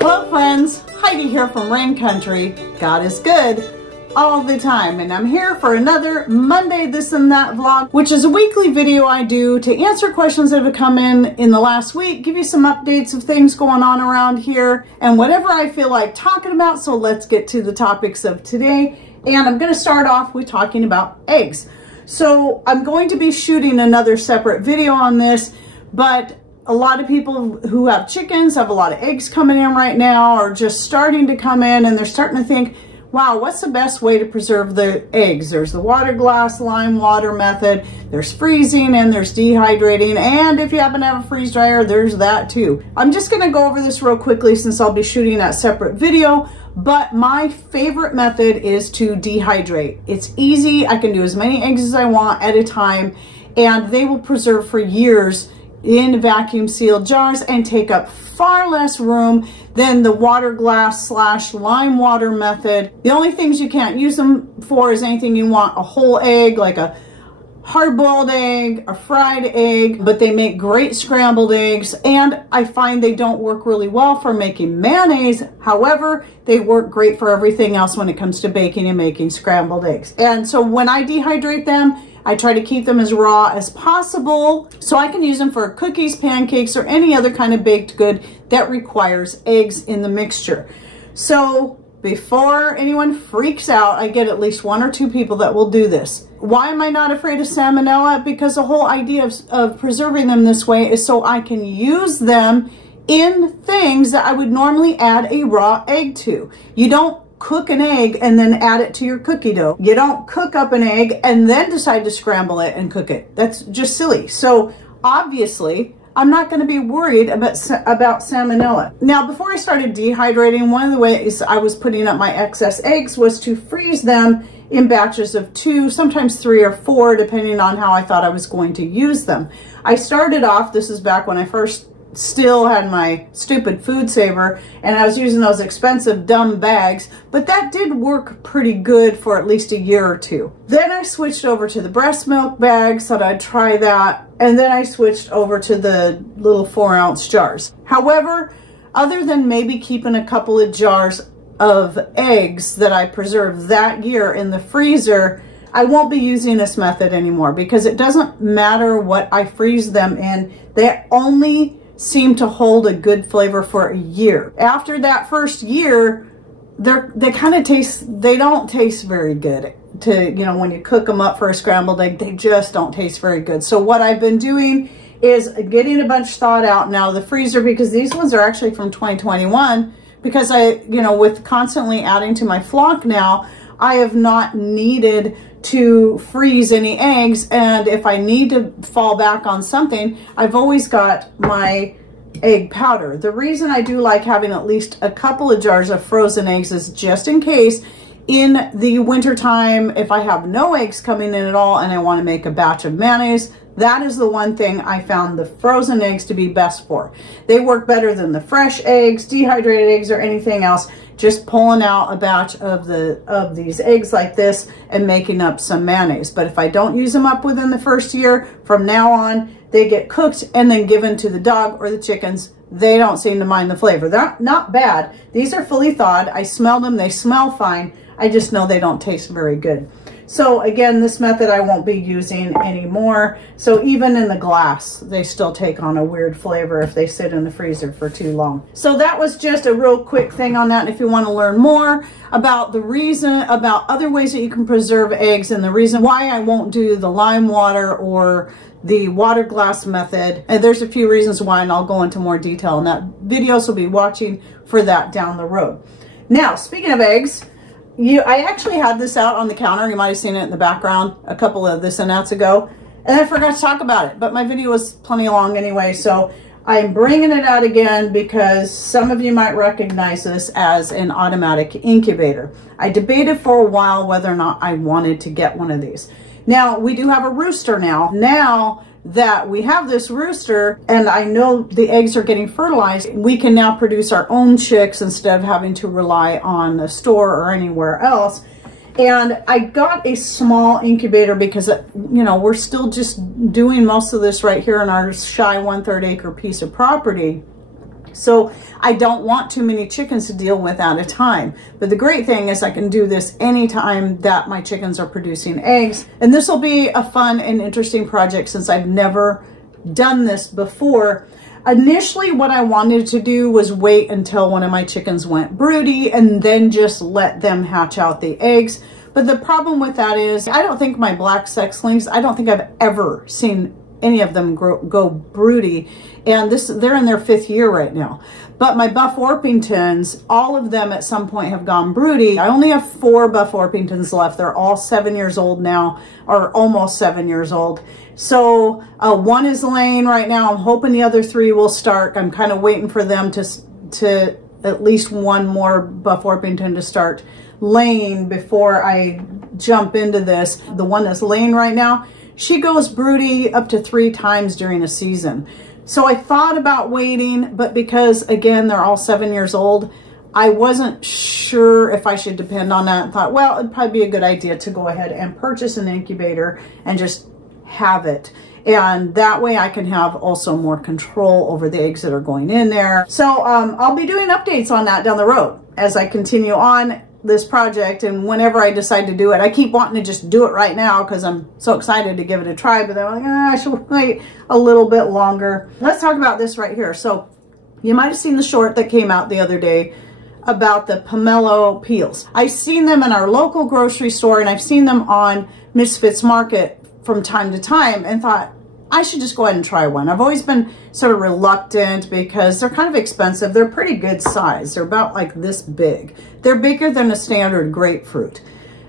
Hello friends, Heidi here from Rain Country. God is good all the time, and I'm here for another Monday This and That vlog, which is a weekly video I do to answer questions that have come in the last week, give you some updates of things going on around here, and whatever I feel like talking about. So let's get to the topics of today, and I'm going to start off with talking about eggs. So I'm going to be shooting another separate video on this, but a lot of people who have chickens have a lot of eggs coming in right now, or just starting to come in, and they're starting to think, wow, what's the best way to preserve the eggs? There's the water glass, lime water method, there's freezing, and there's dehydrating, and if you happen to have a freeze dryer, there's that too. I'm just gonna go over this real quickly since I'll be shooting that separate video, but my favorite method is to dehydrate. It's easy, I can do as many eggs as I want at a time, and they will preserve for years in vacuum sealed jars and take up far less room than the water glass / lime water method. The only things you can't use them for is anything you want a whole egg, like a hard-boiled egg, a fried egg, but they make great scrambled eggs, and I find they don't work really well for making mayonnaise. However, they work great for everything else when it comes to baking and making scrambled eggs. And so when I dehydrate them, I try to keep them as raw as possible so I can use them for cookies, pancakes, or any other kind of baked good that requires eggs in the mixture. So before anyone freaks out, I get at least 1 or 2 people that will do this. Why am I not afraid of salmonella? Because the whole idea of preserving them this way is so I can use them in things that I would normally add a raw egg to. You don't cook an egg and then add it to your cookie dough. You don't cook up an egg and then decide to scramble it and cook it. That's just silly. So obviously, I'm not going to be worried about salmonella. Now, before I started dehydrating, one of the ways I was putting up my excess eggs was to freeze them in batches of 2, sometimes 3 or 4, depending on how I thought I was going to use them. I started off, this is back when I first still had my stupid food saver, and I was using those expensive dumb bags, but that did work pretty good for at least a year or 2. Then I switched over to the breast milk bags, thought I'd try that, and then I switched over to the little 4-ounce jars. However, other than maybe keeping a couple of jars of eggs that I preserved that year in the freezer, I won't be using this method anymore, because it doesn't matter what I freeze them in, they only seem to hold a good flavor for a year. After that first year, they kind of they don't taste very good. When you cook them up for a scrambled egg, they just don't taste very good. So what I've been doing is getting a bunch thawed out now of the freezer, because these ones are actually from 2021, because with constantly adding to my flock now, I have not needed to freeze any eggs, and if I need to fall back on something, I've always got my egg powder. The reason I do like having at least a couple of jars of frozen eggs is just in case in the winter time, if I have no eggs coming in at all and I want to make a batch of mayonnaise, that is the one thing I found the frozen eggs to be best for. They work better than the fresh eggs, dehydrated eggs, or anything else. Just pulling out a batch of these eggs like this and making up some mayonnaise. But if I don't use them up within the first year, from now on, they get cooked and then given to the dog or the chickens. They don't seem to mind the flavor. They're not bad. These are fully thawed. I smelled them. They smell fine. I just know they don't taste very good. So again, this method I won't be using anymore. So even in the glass, they still take on a weird flavor if they sit in the freezer for too long. So that was just a real quick thing on that. And if you want to learn more about about other ways that you can preserve eggs and the reason why I won't do the lime water or the water glass method, and there's a few reasons why, and I'll go into more detail in that video, so be watching for that down the road. Now, speaking of eggs, I actually had this out on the counter. You might have seen it in the background a couple of this and that's ago, and I forgot to talk about it, but my video was plenty long anyway, so I'm bringing it out again because some of you might recognize this as an automatic incubator. I debated for a while whether or not I wanted to get one of these. Now, we do have a rooster now. Now that we have this rooster and I know the eggs are getting fertilized, we can now produce our own chicks instead of having to rely on the store or anywhere else. And I got a small incubator because, you know, we're still just doing most of this right here in our shy 1/3 acre piece of property. So I don't want too many chickens to deal with at a time. But the great thing is I can do this anytime that my chickens are producing eggs. And this will be a fun and interesting project since I've never done this before. Initially, what I wanted to do was wait until one of my chickens went broody and then just let them hatch out the eggs. But the problem with that is I don't think my black sexlings, I don't think I've ever seen any of them go broody, and they're in their 5th year right now. But my Buff Orpingtons, all of them at some point have gone broody. I only have 4 Buff Orpingtons left. They're all 7 years old now, or almost 7 years old. So 1 is laying right now. I'm hoping the other 3 will start. I'm kind of waiting for them to at least 1 more Buff Orpington to start laying before I jump into this. The one that's laying right now, she goes broody up to 3 times during a season. So I thought about waiting, but because again, they're all 7 years old, I wasn't sure if I should depend on that, and thought, well, it'd probably be a good idea to go ahead and purchase an incubator and just have it. And that way I can have also more control over the eggs that are going in there. So I'll be doing updates on that down the road as I continue on this project, and whenever I decide to do it. I keep wanting to just do it right now because I'm so excited to give it a try, but then I'm like, I should wait a little bit longer. Let's talk about this right here. So you might have seen the short that came out the other day about the pomelo peels. I've seen them in our local grocery store, and I've seen them on Misfits Market from time to time, and thought I should just go ahead and try one. I've always been sort of reluctant because they're kind of expensive. They're pretty good size. They're about like this big. They're bigger than a standard grapefruit,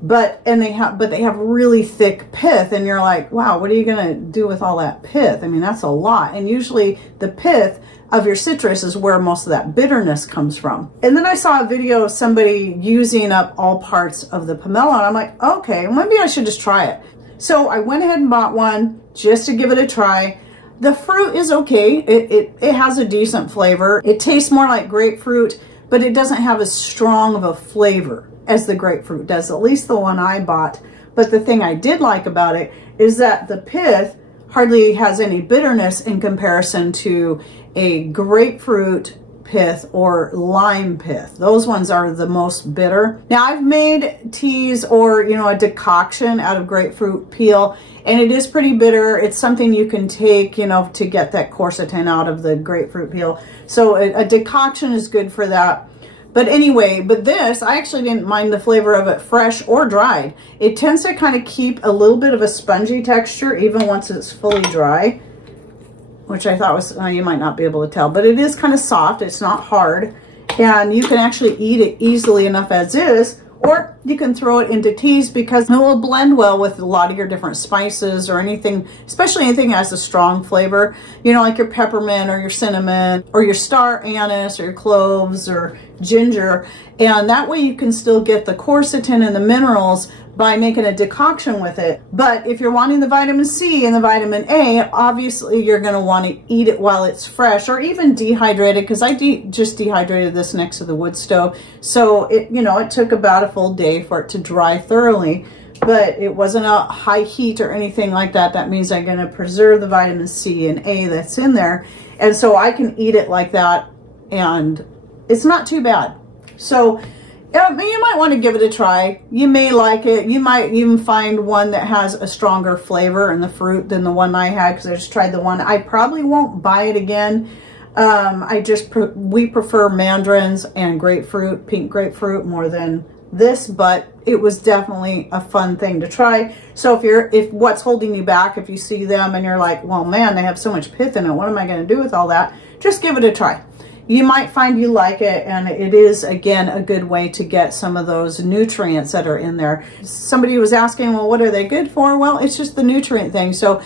but they have really thick pith, and you're like, wow, what are you gonna do with all that pith? I mean, that's a lot. And usually the pith of your citrus is where most of that bitterness comes from. And then I saw a video of somebody using up all parts of the pomelo, and I'm like, okay, maybe I should just try it. So I went ahead and bought one just to give it a try. The fruit is okay. It has a decent flavor. It tastes more like grapefruit, but it doesn't have as strong of a flavor as the grapefruit does, at least the one I bought. But the thing I did like about it is that the pith hardly has any bitterness in comparison to a grapefruit pith or lime pith. Those ones are the most bitter. Now I've made teas or, you know, a decoction out of grapefruit peel, and it is pretty bitter. It's something you can take, you know, to get that quercetin out of the grapefruit peel. So a decoction is good for that. But anyway, but this, I actually didn't mind the flavor of it fresh or dried. It tends to kind of keep a little bit of a spongy texture even once it's fully dry, which I thought was, you might not be able to tell, but it is kind of soft. It's not hard, and you can actually eat it easily enough as is, or you can throw it into teas because it will blend well with a lot of your different spices or anything, especially anything that has a strong flavor, you know, like your peppermint or your cinnamon or your star anise or your cloves or ginger. And that way you can still get the quercetin and the minerals by making a decoction with it. But if you're wanting the vitamin C and the vitamin A, obviously you're going to want to eat it while it's fresh, or even dehydrated, because I just dehydrated this next to the wood stove. So it, you know, it took about a full day for it to dry thoroughly, but it wasn't a high heat or anything like that. That means I'm going to preserve the vitamin C and A that's in there. And so I can eat it like that, and it's not too bad. So you might want to give it a try. You may like it. You might even find one that has a stronger flavor in the fruit than the one I had, because I just tried the one. I probably won't buy it again. We prefer mandarins and grapefruit, pink grapefruit, more than this, but it was definitely a fun thing to try. So if what's holding you back, if you see them and you're like, well, man, they have so much pith in it, what am I going to do with all that? Just give it a try. You might find you like it, and it is, again, a good way to get some of those nutrients that are in there. Somebody was asking, well, what are they good for? Well, it's just the nutrient thing. So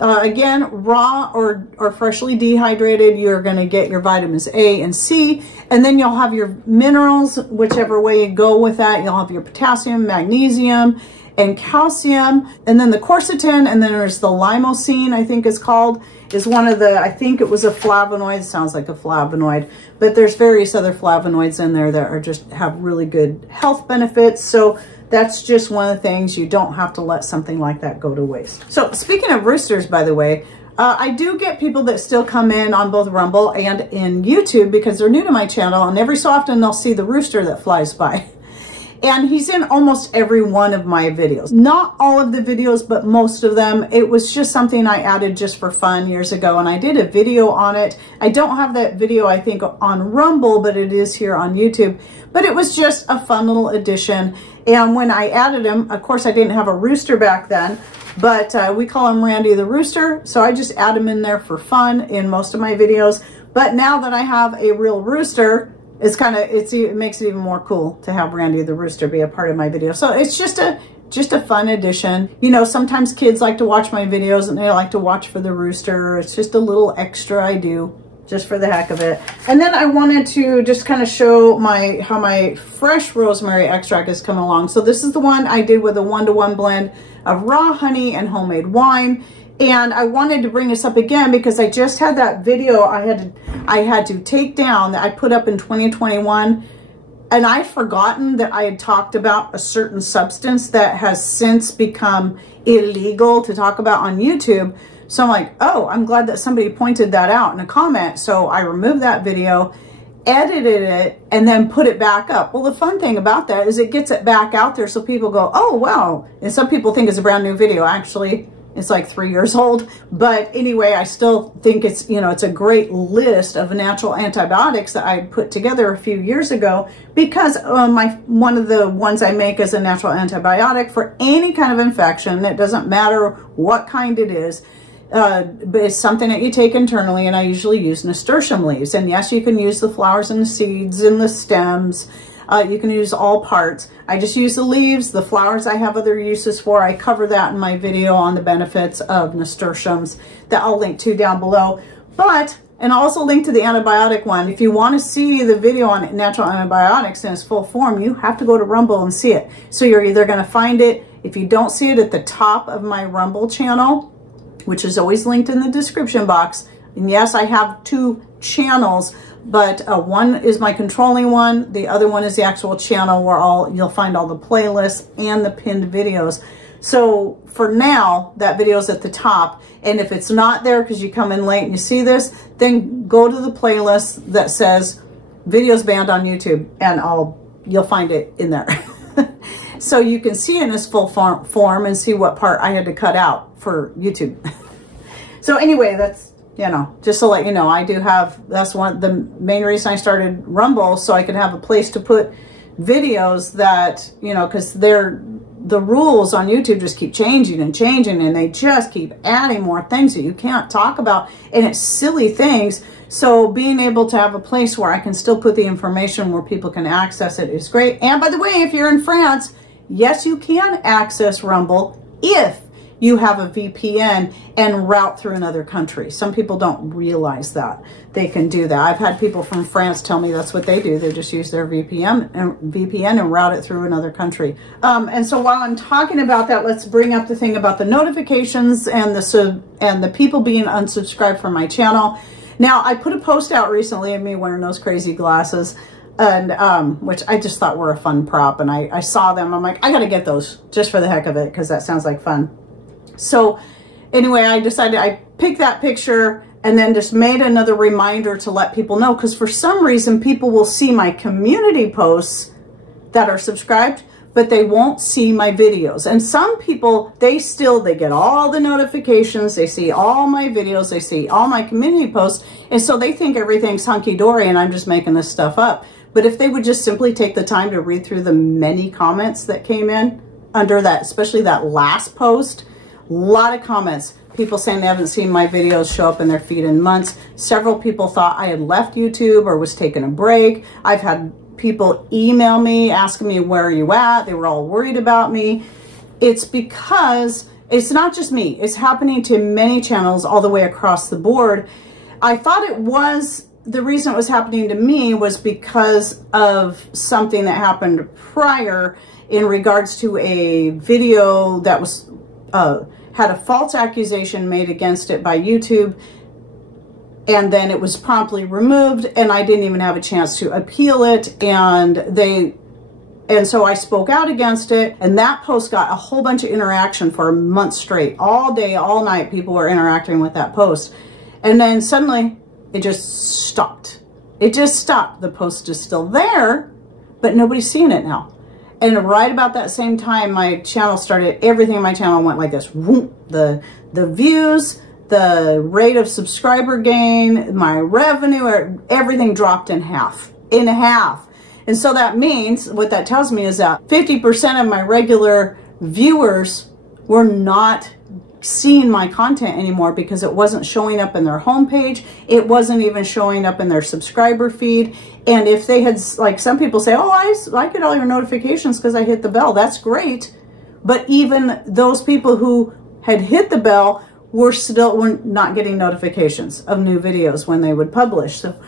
again, raw or freshly dehydrated, you're going to get your vitamins A and C, and then you'll have your minerals, whichever way you go with that. You'll have your potassium, magnesium, and calcium, and then the quercetin, and then there's the limousine, I think it's called, is one of the, I think it was a flavonoid, sounds like a flavonoid, but there's various other flavonoids in there that are just have really good health benefits. So that's just one of the things, you don't have to let something like that go to waste. So speaking of roosters, by the way, I do get people that still come in on both Rumble and in YouTube because they're new to my channel, and every so often they'll see the rooster that flies by. And he's in almost every one of my videos. Not all of the videos, but most of them. It was just something I added just for fun years ago, and I did a video on it. I don't have that video, I think, on Rumble, but it is here on YouTube. But it was just a fun little addition. And when I added him, of course, I didn't have a rooster back then, but we call him Randy the Rooster. So I just add him in there for fun in most of my videos. But now that I have a real rooster, it makes it even more cool to have Randy the Rooster be a part of my video. So it's just a fun addition. You know, sometimes kids like to watch my videos and they like to watch for the rooster. It's just a little extra I do just for the heck of it. And then I wanted to just kind of show how my fresh rosemary extract is coming along. So this is the one I did with a 1-to-1 blend of raw honey and homemade wine. And I wanted to bring this up again because I just had that video I had to take down that I put up in 2021, and I'd forgotten that I had talked about a certain substance that has since become illegal to talk about on YouTube. So I'm like, oh, I'm glad that somebody pointed that out in a comment. So I removed that video, edited it, and then put it back up. Well, the fun thing about that is it gets it back out there so people go, oh, wow. And some people think it's a brand new video. Actually, it's like 3 years old. But anyway, I still think it's, you know, it's a great list of natural antibiotics that I put together a few years ago because one of the ones I make is a natural antibiotic for any kind of infection. It doesn't matter what kind it is. But it's something that you take internally, and I usually use nasturtium leaves. And yes, you can use the flowers and the seeds and the stems. You can use all parts. I just use the leaves. The flowers I have other uses for. I cover that in my video on the benefits of nasturtiums that I'll link to down below. And I'll also link to the antibiotic one. If you want to see the video on natural antibiotics in its full form, you have to go to Rumble and see it. So you're either going to find it, if you don't see it, at the top of my Rumble channel, which is always linked in the description box. And yes, I have 2 channels, but one is my controlling one. The other one is the actual channel where you'll find all the playlists and the pinned videos. So for now, that video is at the top. And if it's not there because you come in late and you see this, then go to the playlist that says videos banned on YouTube, and you'll find it in there. So you can see in its full form and see what part I had to cut out for YouTube. So anyway, that's, you know, just to let you know, I do have, that's the main reason I started Rumble, so I could have a place to put videos that, you know, because the rules on YouTube just keep changing and changing, and they just keep adding more things that you can't talk about, and it's silly things. So being able to have a place where I can still put the information where people can access it is great. And by the way, if you're in France, yes, you can access Rumble if you have a VPN and route through another country. Some people don't realize that they can do that. I've had people from France tell me that's what they do. They just use their VPN and route it through another country. And so while I'm talking about that, let's bring up the thing about the notifications and the people being unsubscribed from my channel. Now, I put a post out recently of me wearing those crazy glasses, and which I just thought were a fun prop, and I saw them. I'm like, I gotta get those just for the heck of it, because that sounds like fun. So anyway, I decided I picked that picture and then just made another reminder to let people know, because for some reason people will see my community posts that are subscribed, but they won't see my videos. And some people, they get all the notifications, they see all my videos, they see all my community posts, and so they think everything's hunky-dory and I'm just making this stuff up. But if they would just simply take the time to read through the many comments that came in under that, especially that last post, a lot of comments, people saying they haven't seen my videos show up in their feed in months. Several people thought I had left YouTube or was taking a break. I've had people email me asking me, where are you at? They were all worried about me. It's because it's not just me. It's happening to many channels all the way across the board. I thought the reason it was happening to me was because of something that happened prior in regards to a video that was had a false accusation made against it by YouTube, and then it was promptly removed, and I didn't even have a chance to appeal it, and And so I spoke out against it, and that post got a whole bunch of interaction for a month straight. All day, all night, people were interacting with that post. And then suddenly, it just stopped. It just stopped. The post is still there, but nobody's seeing it now. And right about that same time, my channel started, everything in my channel went like this. The views, the rate of subscriber gain, my revenue, everything dropped in half. And so that means, what that tells me is that 50% of my regular viewers were not seeing my content anymore because it wasn't showing up in their homepage. It wasn't even showing up in their subscriber feed. And if they had, like some people say, oh, I get all your notifications because I hit the bell. That's great. But even those people who had hit the bell were not getting notifications of new videos when they would publish. So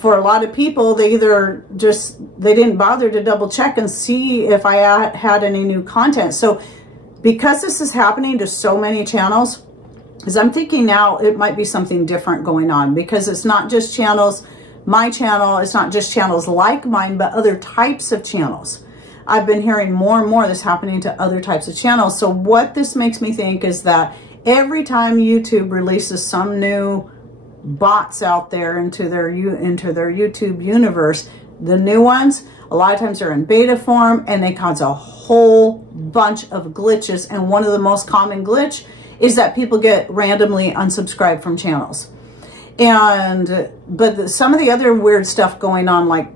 for a lot of people, they either they didn't bother to double check and see if I had any new content. So because this is happening to so many channels, because I'm thinking now it might be something different going on, because it's not just channels, my channel, it's not just channels like mine, but other types of channels. I've been hearing more and more of this happening to other types of channels. So what this makes me think is that every time YouTube releases some new bots out there into their YouTube universe, the new ones, a lot of times they're in beta form and they cause a whole bunch of glitches. And one of the most common glitch is that people get randomly unsubscribed from channels. But some of the other weird stuff going on, like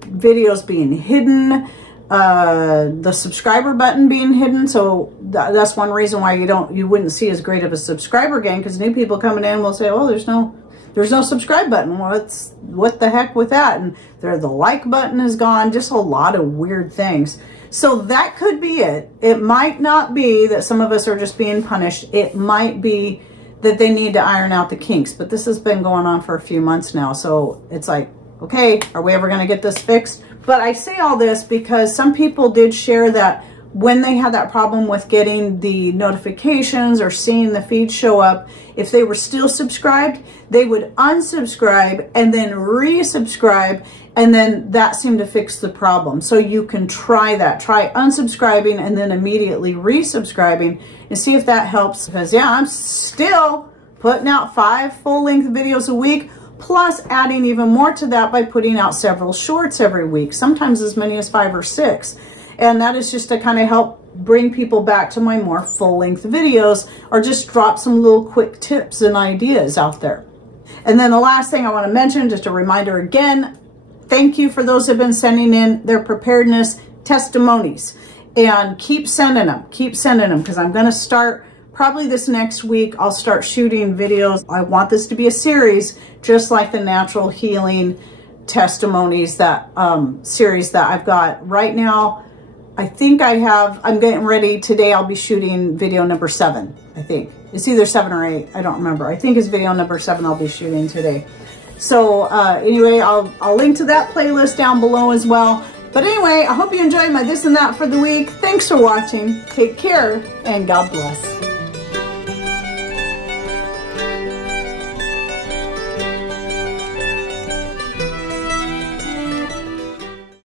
videos being hidden, the subscriber button being hidden. So that's one reason why you wouldn't see as great of a subscriber gain, because new people coming in will say, oh, there's no subscribe button. What the heck with that? And the like button is gone. Just a lot of weird things. So that could be it. It might not be that some of us are just being punished. It might be that they need to iron out the kinks. But this has been going on for a few months now. So it's like, okay, are we ever going to get this fixed? But I say all this because some people did share that when they had that problem with getting the notifications or seeing the feed show up, if they were still subscribed, they would unsubscribe and then resubscribe, and then that seemed to fix the problem. So you can try that. Try unsubscribing and then immediately resubscribing and see if that helps. Because yeah, I'm still putting out 5 full-length videos a week, plus adding even more to that by putting out several shorts every week, sometimes as many as 5 or 6. And that is just to kind of help bring people back to my more full-length videos, or just drop some little quick tips and ideas out there. And then the last thing I want to mention, just a reminder again, thank you for those who have been sending in their preparedness testimonies. And keep sending them, because I'm going to start, probably this next week, I'll start shooting videos. I want this to be a series, just like the natural healing testimonies, that series that I've got right now. I think I'm getting ready today. I'll be shooting video number 7. I think it's either 7 or 8. I don't remember. I think it's video number 7 I'll be shooting today. So anyway, I'll link to that playlist down below as well. But anyway, I hope you enjoyed my this and that for the week. Thanks for watching. Take care and God bless.